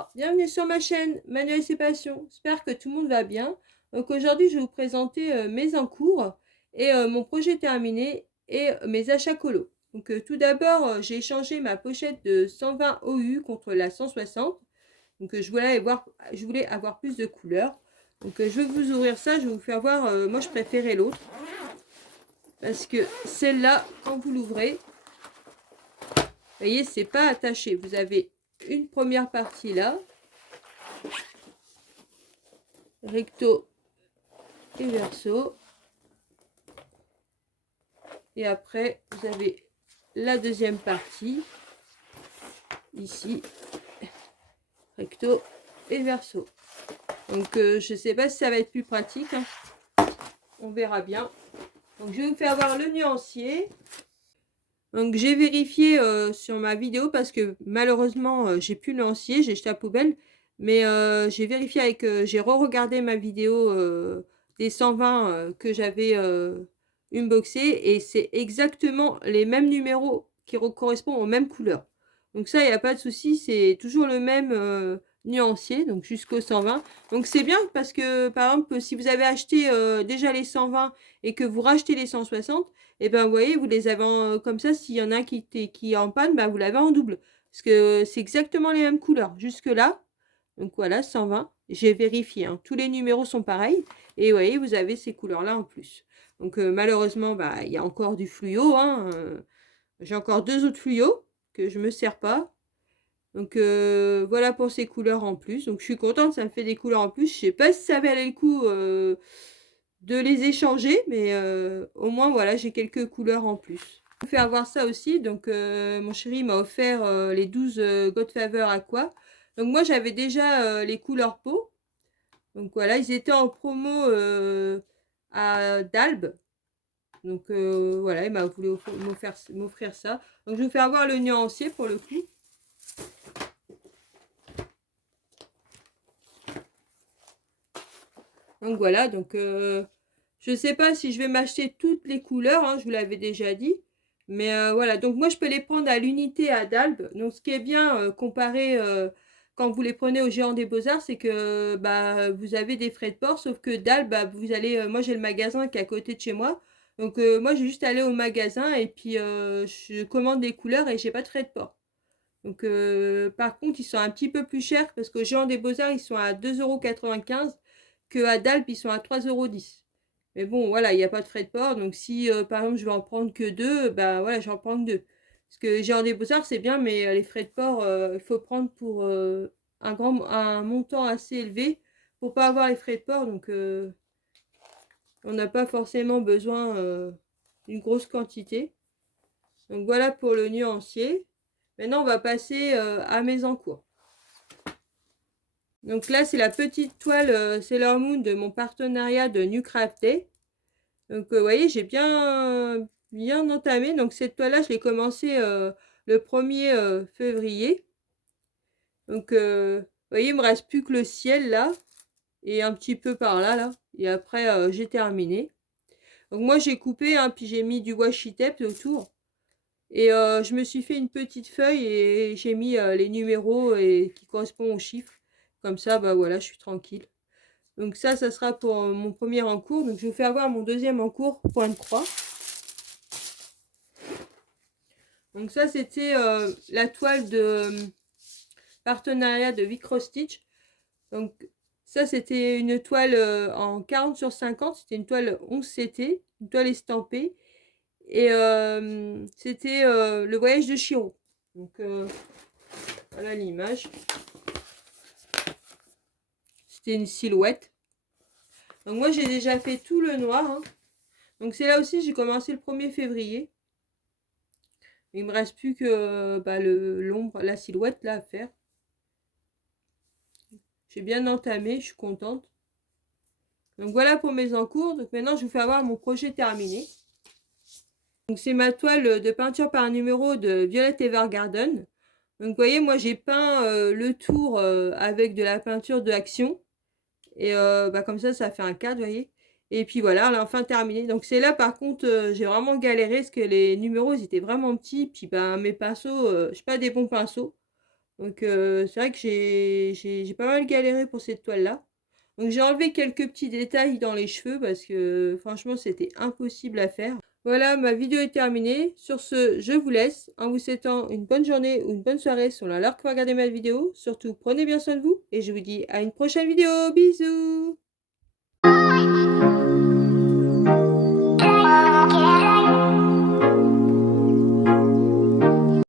Bonjour, bienvenue sur ma chaîne Manuel et Passion. J'espère que tout le monde va bien. Donc aujourd'hui, je vais vous présenter mes encours et mon projet terminé et mes achats colo. Donc tout d'abord, j'ai échangé ma pochette de 120 OU contre la 160. Donc je voulais avoir plus de couleurs. Donc je vais vous ouvrir ça, je vais vous faire voir. Moi, je préférais l'autre parce que celle-là, quand vous l'ouvrez, vous voyez, c'est pas attaché. Vous avez une première partie là, recto et verso, et après vous avez la deuxième partie ici, recto et verso. Donc je sais pas si ça va être plus pratique, hein. On verra bien. Donc je vais vous faire voir le nuancier. Donc j'ai vérifié sur ma vidéo parce que malheureusement j'ai plus le nuancier, j'ai jeté à la poubelle. Mais j'ai vérifié avec, j'ai re-regardé ma vidéo des 120 que j'avais unboxé et c'est exactement les mêmes numéros qui correspondent aux mêmes couleurs. Donc ça, il n'y a pas de souci, c'est toujours le même nuancier, donc jusqu'au 120. Donc c'est bien parce que par exemple, si vous avez acheté déjà les 120 et que vous rachetez les 160, et ben vous voyez, vous les avez comme ça, s'il y en a un qui est en panne, bah, vous l'avez en double. Parce que c'est exactement les mêmes couleurs. Jusque-là, donc voilà, 120. J'ai vérifié, hein, tous les numéros sont pareils. Et vous voyez, vous avez ces couleurs-là en plus. Donc malheureusement, bah, il y a encore du fluo, hein, j'ai encore deux autres fluos que je ne me sers pas. Donc voilà pour ces couleurs en plus. Donc je suis contente, ça me fait des couleurs en plus. Je sais pas si ça valait le coup de les échanger, mais au moins voilà, j'ai quelques couleurs en plus. Je vais faire voir ça aussi. Donc mon chéri m'a offert les 12 Godfather Aqua. Donc moi j'avais déjà les couleurs peau. Donc voilà, ils étaient en promo à Dalb. Donc voilà, il m'a voulu m'offrir ça. Donc je vais vous faire voir le nuancier pour le coup. Donc voilà, donc je sais pas si je vais m'acheter toutes les couleurs, hein, je vous l'avais déjà dit. Mais voilà, donc moi je peux les prendre à l'unité à Dalb. Donc ce qui est bien comparé quand vous les prenez au Géant des Beaux-Arts, c'est que bah, vous avez des frais de port, sauf que Dalb, bah, vous allez, moi j'ai le magasin qui est à côté de chez moi. Donc moi j'ai juste aller au magasin et puis je commande des couleurs et j'ai pas de frais de port. Donc par contre ils sont un petit peu plus chers parce qu'au Géant des Beaux-Arts ils sont à 2,95 € que à Dalp ils sont à 3,10 €. Mais bon voilà, il n'y a pas de frais de port. Donc si par exemple je vais en prendre que deux, bah voilà, j'en prends que deux. Parce que Géant des Beaux-Arts c'est bien, mais les frais de port, il faut prendre pour un montant assez élevé pour pas avoir les frais de port. Donc on n'a pas forcément besoin d'une grosse quantité. Donc voilà pour le nuancier. Maintenant, on va passer à mes encours. Donc là, c'est la petite toile Sailor Moon de mon partenariat de New Craft Day. Donc, vous voyez, j'ai bien entamé. Donc, cette toile-là, je l'ai commencé le 1er février. Donc, vous voyez, il me reste plus que le ciel là. Et un petit peu par là, là. Et après, j'ai terminé. Donc, moi, j'ai coupé, hein, puis j'ai mis du washi tape autour. Et je me suis fait une petite feuille et j'ai mis les numéros et qui correspondent aux chiffres. Comme ça, bah voilà, je suis tranquille. Donc ça sera pour mon premier encours. Donc je vais vous faire voir mon deuxième encours, point de croix. Donc ça, c'était la toile de partenariat de Vic Stitch. Donc ça, c'était une toile en 40 sur 50. C'était une toile 11 CT, une toile estampée. Et c'était le voyage de Chiro. Donc voilà l'image. C'était une silhouette. Donc moi j'ai déjà fait tout le noir, hein. Donc c'est là aussi j'ai commencé le 1er février. Il me reste plus que bah, l'ombre, la silhouette là à faire. J'ai bien entamé, je suis contente. Donc voilà pour mes encours. Donc maintenant je vous fais voir mon projet terminé. Donc c'est ma toile de peinture par numéro de Violet Evergarden. Donc vous voyez, moi j'ai peint le tour avec de la peinture de Action. Et bah, comme ça fait un cadre, vous voyez. Et puis voilà, elle a enfin terminé. Donc c'est là par contre, j'ai vraiment galéré parce que les numéros ils étaient vraiment petits. Puis bah, mes pinceaux, je sais pas des bons pinceaux. Donc c'est vrai que j'ai pas mal galéré pour cette toile-là. Donc j'ai enlevé quelques petits détails dans les cheveux parce que franchement c'était impossible à faire. Voilà, ma vidéo est terminée. Sur ce, je vous laisse en vous souhaitant une bonne journée ou une bonne soirée selon l'heure que vous regardez ma vidéo. Surtout, prenez bien soin de vous et je vous dis à une prochaine vidéo. Bisous!